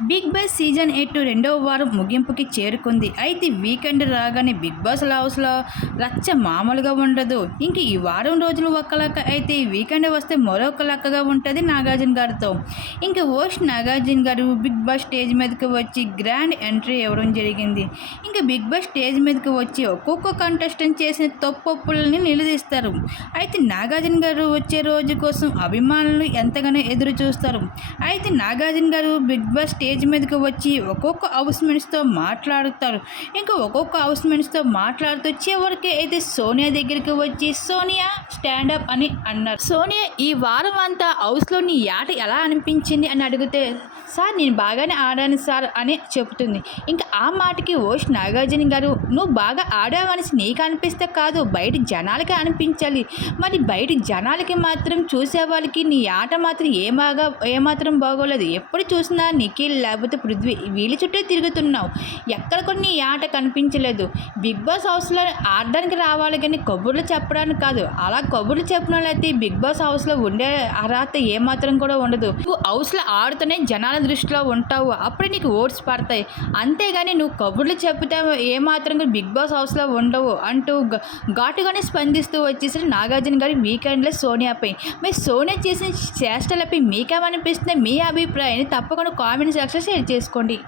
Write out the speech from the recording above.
Big boss season eight రెండవ వారం ముగింపుకి చేరుకుంది. అయితే వీకెండ్ రాగానే బిగ్ బాస్ హౌస్లో రచ్చ మామూలుగా ఉండదు. ఇంక ఈ వారం రోజులు ఒక లెక్క అయితే ఈ వీకెండ్ వస్తే మరొక లెక్కగా ఉంటుంది నాగార్జున గారితో. ఇంక ఓస్ట్ నాగార్జున గారు బిగ్ బాస్ స్టేజ్ మీదకి వచ్చి గ్రాండ్ ఎంట్రీ ఇవ్వడం జరిగింది. ఇంకా బిగ్ బాస్ స్టేజ్ మీదకి వచ్చి ఒక్కొక్క కంటెస్టెంట్ చేసిన తప్పొప్పులని నిలదీస్తారు. అయితే నాగార్జున గారు వచ్చే రోజు కోసం అభిమానులు ఎంతగానో ఎదురు చూస్తారు అయితే నాగార్జున గారు బిగ్ బాస్ స్టేజ్ స్టేజ్ మీదకి వచ్చి ఒక్కొక్క హౌస్ మాట్లాడుతారు. ఇంకా ఒక్కొక్క హౌస్ మాట్లాడుతూ చివరికి అయితే సోనియా దగ్గరికి వచ్చి సోనియా స్టాండప్ అని అన్నారు. సోనియా ఈ వారం అంతా హౌస్లో నీ ఆట ఎలా అనిపించింది? అని అడిగితే సార్ నేను బాగానే ఆడాను సార్ అని చెబుతుంది. ఇంకా ఆ మాటకి ఓష్ నాగార్జున గారు నువ్వు బాగా ఆడావనేసి నీకు అనిపిస్తే కాదు బయట జనాలకి అనిపించాలి. మరి బయట జనాలకి మాత్రం చూసే వాళ్ళకి నీ ఆట మాత్రం ఏ బాగా ఏమాత్రం బాగోలేదు. ఎప్పుడు చూసినా నిఖిల్ లేకపోతే పృథ్వీ వీళ్ళ చుట్టే తిరుగుతున్నావు. ఎక్కడ కూడా నీ ఆట కనిపించలేదు. బిగ్ బాస్ హౌస్లో ఆడడానికి రావాలి కానీ కబుర్లు చెప్పడానికి కాదు. అలా కబుర్లు చెప్పిన వాళ్ళైతే అయితే బిగ్ బాస్ హౌస్లో ఉండే అర్హత ఏమాత్రం కూడా ఉండదు. నువ్వు హౌస్లో ఆడుతూనే జనాలు దృష్టిలో ఉంటావు. అప్పుడే నీకు ఓట్స్ పడతాయి. అంతేగాని నువ్వు కబుర్లు చెప్తే ఏమాత్రం కూడా బిగ్ బాస్ హౌస్లో ఉండవు అంటూ ఘాటుగానే స్పందిస్తూ వచ్చేసరి నాగార్జున గారి వీకెండ్లో సోనియాపై మరి సోనియా చేసిన చేష్టలపై మీకేమనిపిస్తుంది? మీ అభిప్రాయాన్ని తప్పకుండా కామెంట్ సెక్షన్ షేర్ చేసుకోండి.